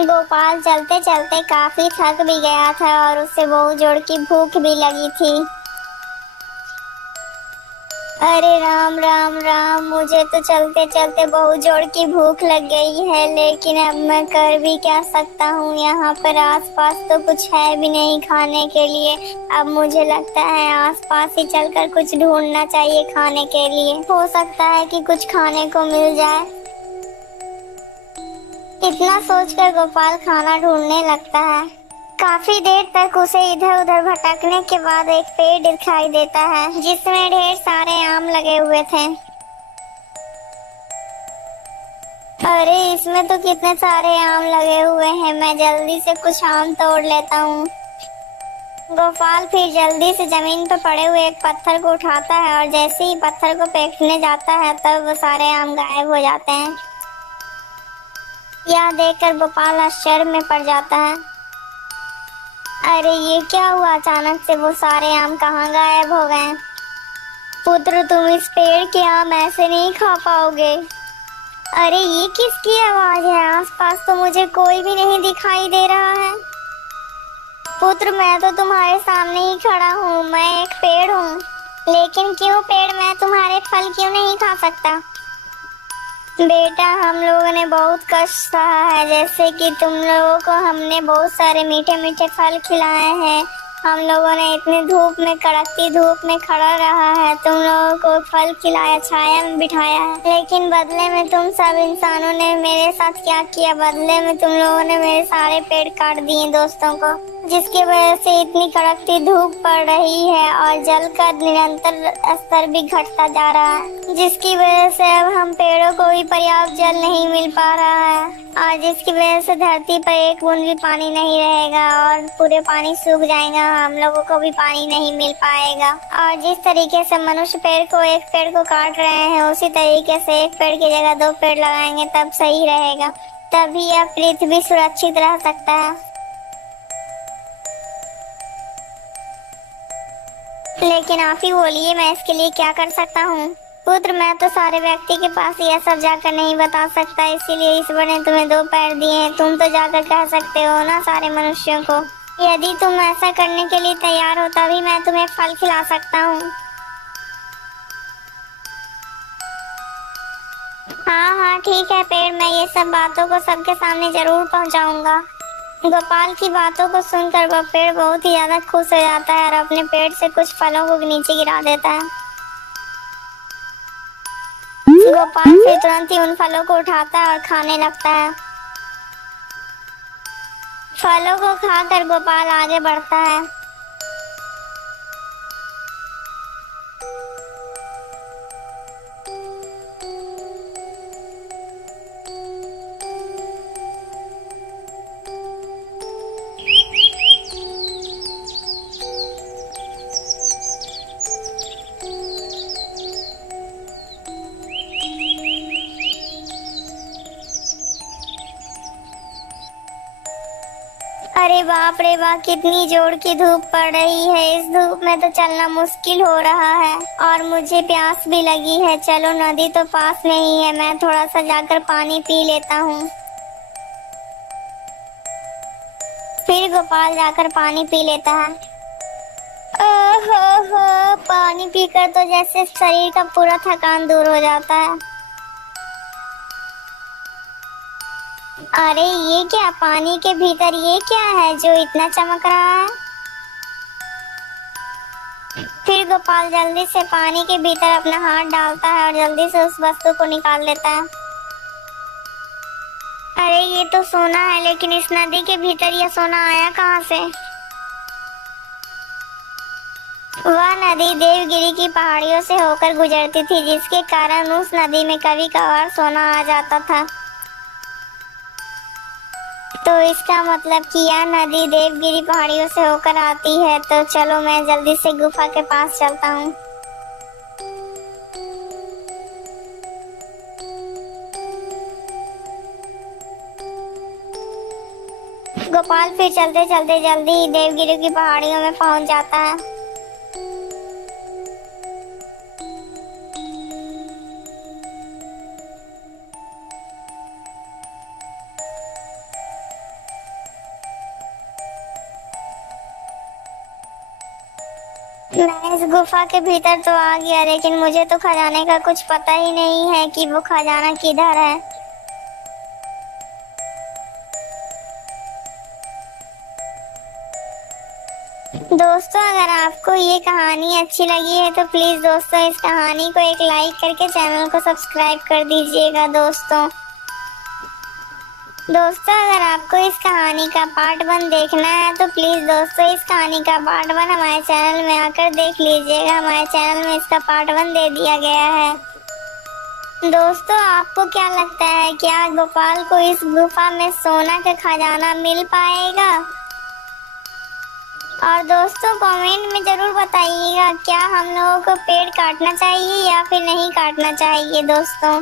गोपाल चलते चलते काफी थक भी गया था और उसे बहुत जोर की भूख भी लगी थी। अरे राम राम राम, मुझे तो चलते चलते बहुत जोर की भूख लग गई है, लेकिन अब मैं कर भी क्या सकता हूँ। यहाँ पर आसपास तो कुछ है भी नहीं खाने के लिए। अब मुझे लगता है आसपास ही चलकर कुछ ढूंढना चाहिए खाने के लिए। हो सकता है कि कुछ खाने को मिल जाए। इतना सोचकर गोपाल खाना ढूंढने लगता है। काफी देर तक उसे इधर उधर भटकने के बाद एक पेड़ दिखाई देता है जिसमें ढेर सारे आम लगे हुए थे। अरे इसमें तो कितने सारे आम लगे हुए हैं, मैं जल्दी से कुछ आम तोड़ लेता हूँ। गोपाल फिर जल्दी से जमीन पर पड़े हुए एक पत्थर को उठाता है और जैसे ही पत्थर को फेंकने जाता है तब वो सारे आम गायब हो जाते हैं। यह देखकर गोपाल आश्चर्य में पड़ जाता है। अरे ये क्या हुआ, अचानक से वो सारे आम कहाँ गायब हो गए। पुत्र, तुम इस पेड़ के आम ऐसे नहीं खा पाओगे। अरे ये किसकी आवाज है, आसपास तो मुझे कोई भी नहीं दिखाई दे रहा है। पुत्र, मैं तो तुम्हारे सामने ही खड़ा हूँ, मैं एक पेड़ हूँ, लेकिन क्यों पेड़ मैं तुम्हारे फल क्यों नहीं खा सकता। बेटा, हम लोगों ने बहुत कष्ट सहा है, जैसे कि तुम लोगों को हमने बहुत सारे मीठे मीठे फल खिलाए हैं। हम लोगों ने इतनी धूप में, कड़कती धूप में खड़ा रहा है, तुम लोगों को फल खिलाया, छाया में बिठाया है, लेकिन बदले में तुम सब इंसानों ने मेरे साथ क्या किया। बदले में तुम लोगों ने मेरे सारे पेड़ काट दिए दोस्तों को, जिसकी वजह से इतनी कड़कती धूप पड़ रही है और जल का निरंतर स्तर भी घटता जा रहा है, जिसकी वजह से अब हम पेड़ों को भी पर्याप्त जल नहीं मिल पा रहा है और जिसकी वजह से धरती पर एक बूंद भी पानी नहीं रहेगा और पूरे पानी सूख जाएगा, हम लोगों को भी पानी नहीं मिल पाएगा। और जिस तरीके से मनुष्य पेड़ को, एक पेड़ को काट रहे हैं, उसी तरीके से एक पेड़ की जगह दो पेड़ लगाएंगे तब सही रहेगा, तभी यह पृथ्वी सुरक्षित रह सकता है। लेकिन आप ही बोलिए, मैं इसके लिए क्या कर सकता हूँ। पुत्र, मैं तो सारे व्यक्ति के पास यह सब जाकर नहीं बता सकता, इसीलिए ईश्वर ने तुम्हें दो पैर दिए हैं। तुम तो जाकर कह सकते हो ना सारे मनुष्यों को। यदि तुम ऐसा करने के लिए तैयार हो तभी मैं तुम्हें फल खिला सकता हूँ। हाँ हाँ ठीक है पेड़, मैं ये सब बातों को सबके सामने जरूर पहुँचाऊंगा। गोपाल की बातों को सुनकर वह पेड़ बहुत ही ज्यादा खुश हो जाता है और अपने पेड़ से कुछ फलों को नीचे गिरा देता है। गोपाल फिर तुरंत ही उन फलों को उठाता है और खाने लगता है। फलों को खाकर गोपाल आगे बढ़ता है। अरे बाप रे बाप, कितनी जोर की धूप पड़ रही है, इस धूप में तो चलना मुश्किल हो रहा है और मुझे प्यास भी लगी है। चलो, नदी तो पास में ही है, मैं थोड़ा सा जाकर पानी पी लेता हूँ। फिर गोपाल जाकर पानी पी लेता है। ओहो, पानी पीकर तो जैसे शरीर का पूरा थकान दूर हो जाता है। अरे ये क्या, पानी के भीतर ये क्या है जो इतना चमक रहा है। फिर गोपाल जल्दी से पानी के भीतर अपना हाथ डालता है और जल्दी से उस वस्तु को निकाल लेता है। अरे ये तो सोना है, लेकिन इस नदी के भीतर यह सोना आया कहाँ से। वह नदी देवगिरी की पहाड़ियों से होकर गुजरती थी, जिसके कारण उस नदी में कभी कभार सोना आ जाता था। तो इसका मतलब कि यह नदी देवगिरी पहाड़ियों से होकर आती है। तो चलो, मैं जल्दी से गुफा के पास चलता हूँ। गोपाल फिर चलते चलते जल्दी ही देवगिरी की पहाड़ियों में पहुंच जाता है। मैं इस गुफा के भीतर तो आ गया, लेकिन मुझे तो खजाने का कुछ पता ही नहीं है कि वो खजाना किधर है। दोस्तों, अगर आपको ये कहानी अच्छी लगी है तो प्लीज दोस्तों इस कहानी को एक लाइक करके चैनल को सब्सक्राइब कर दीजिएगा। दोस्तों अगर आपको इस कहानी का पार्ट 1 देखना है तो प्लीज दोस्तों इस कहानी का पार्ट 1 हमारे चैनल में आकर देख लीजिएगा। हमारे चैनल में इसका पार्ट 1 दे दिया गया है। दोस्तों, आपको क्या लगता है, क्या गोपाल को इस गुफा में सोना का खजाना मिल पाएगा? और दोस्तों कमेंट में जरूर बताइएगा, क्या हम लोगों को पेड़ काटना चाहिए या फिर नहीं काटना चाहिए दोस्तों।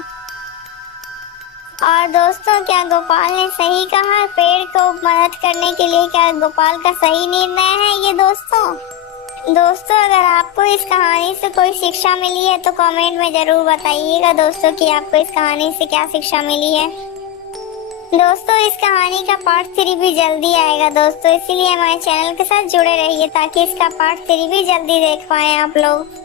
और दोस्तों, क्या गोपाल ने सही कहा? पेड़ को मदद करने के लिए क्या गोपाल का सही निर्णय है ये दोस्तों अगर आपको इस कहानी से कोई शिक्षा मिली है तो कमेंट में जरूर बताइएगा दोस्तों कि आपको इस कहानी से क्या शिक्षा मिली है। दोस्तों इस कहानी का पार्ट 3 भी जल्दी आएगा दोस्तों, इसीलिए हमारे चैनल के साथ जुड़े रहिए ताकि इसका पार्ट 3 भी जल्दी देख पाएं आप लोग।